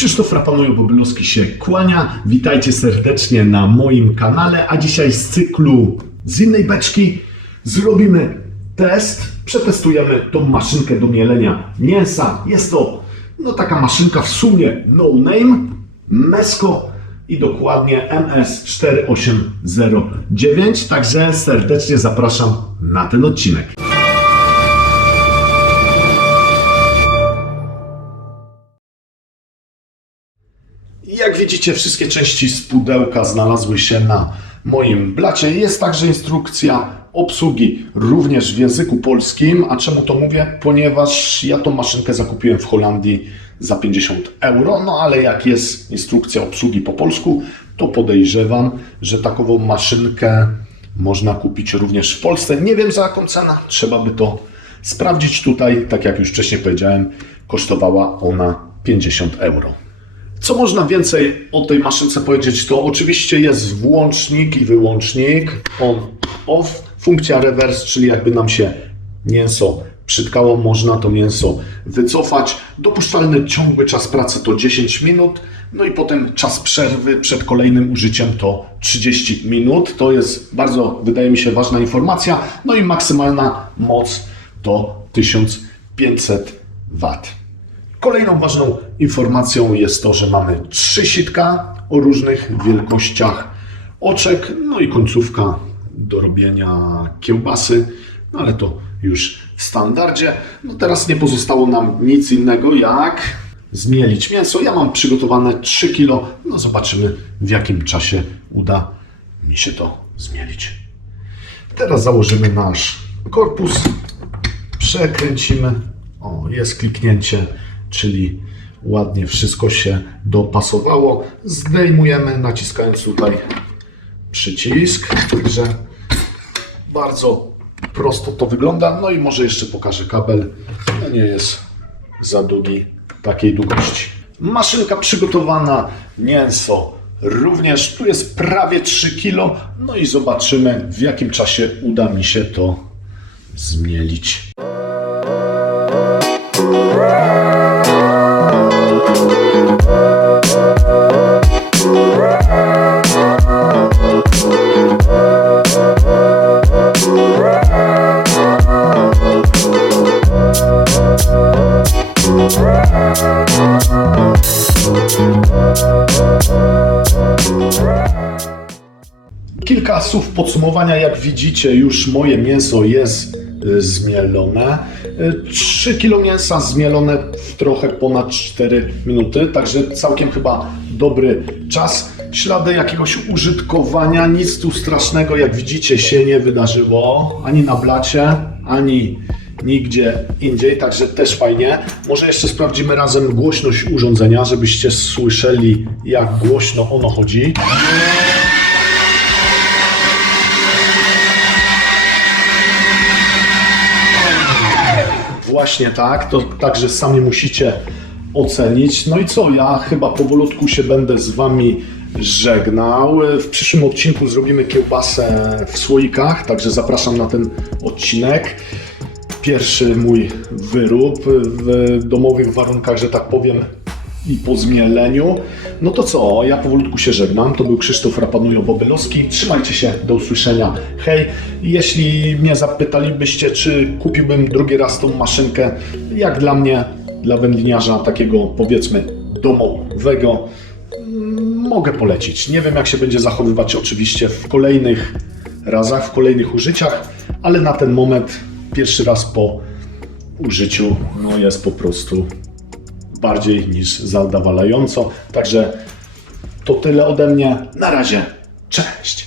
Krzysztof Rapanujo-Bobylowski się kłania. Witajcie serdecznie na moim kanale, a dzisiaj z cyklu z innej beczki zrobimy test. Przetestujemy tą maszynkę do mielenia mięsa. Jest to no taka maszynka w sumie no name, Mesko i dokładnie MS4809. Także serdecznie zapraszam na ten odcinek. Jak widzicie, wszystkie części z pudełka znalazły się na moim blacie. Jest także instrukcja obsługi, również w języku polskim. A czemu to mówię? Ponieważ ja tą maszynkę zakupiłem w Holandii za 50 euro. No ale jak jest instrukcja obsługi po polsku, to podejrzewam, że takową maszynkę można kupić również w Polsce. Nie wiem za jaką cenę, trzeba by to sprawdzić tutaj. Tak jak już wcześniej powiedziałem, kosztowała ona 50 euro. Co można więcej o tej maszynce powiedzieć, to oczywiście jest włącznik i wyłącznik, on, off, funkcja reverse, czyli jakby nam się mięso przytkało, można to mięso wycofać. Dopuszczalny ciągły czas pracy to 10 minut, no i potem czas przerwy przed kolejnym użyciem to 30 minut. To jest bardzo, wydaje mi się, ważna informacja. No i maksymalna moc to 1500 W. Kolejną ważną informacją jest to, że mamy trzy sitka o różnych wielkościach oczek, no i końcówka do robienia kiełbasy, no ale to już w standardzie. No teraz nie pozostało nam nic innego jak zmielić mięso. Ja mam przygotowane 3 kg, no zobaczymy w jakim czasie uda mi się to zmielić. Teraz założymy nasz korpus, przekręcimy. O, jest kliknięcie, czyli ładnie wszystko się dopasowało. Zdejmujemy, naciskając tutaj przycisk. Także bardzo prosto to wygląda. No i może jeszcze pokażę kabel. Nie jest za długi takiej długości. Maszynka przygotowana, mięso również. Tu jest prawie 3 kg. No i zobaczymy w jakim czasie uda mi się to zmielić. Kilka słów podsumowania. Jak widzicie, już moje mięso jest y, zmielone. Y, 3 kg mięsa zmielone w trochę ponad 4 minuty, także całkiem chyba dobry czas. Ślady jakiegoś użytkowania, nic tu strasznego, jak widzicie, się nie wydarzyło ani na blacie, ani nigdzie indziej, także też fajnie. Może jeszcze sprawdzimy razem głośność urządzenia, żebyście słyszeli, jak głośno ono chodzi. Właśnie tak, to także sami musicie ocenić. No i co, ja chyba powolutku się będę z Wami żegnał. W przyszłym odcinku zrobimy kiełbasę w słoikach, także zapraszam na ten odcinek. Pierwszy mój wyrób w domowych warunkach, że tak powiem, i po zmieleniu. No to co, ja powolutku się żegnam. To był Krzysztof Rapanujo-Bobylowski. Trzymajcie się, do usłyszenia. Hej, jeśli mnie zapytalibyście, czy kupiłbym drugi raz tą maszynkę, jak dla mnie, dla wędliniarza takiego powiedzmy domowego, mm, mogę polecić. Nie wiem, jak się będzie zachowywać oczywiście w kolejnych razach, w kolejnych użyciach, ale na ten moment, pierwszy raz po użyciu, no jest po prostu bardziej niż zadowalająco. Także to tyle ode mnie. Na razie. Cześć.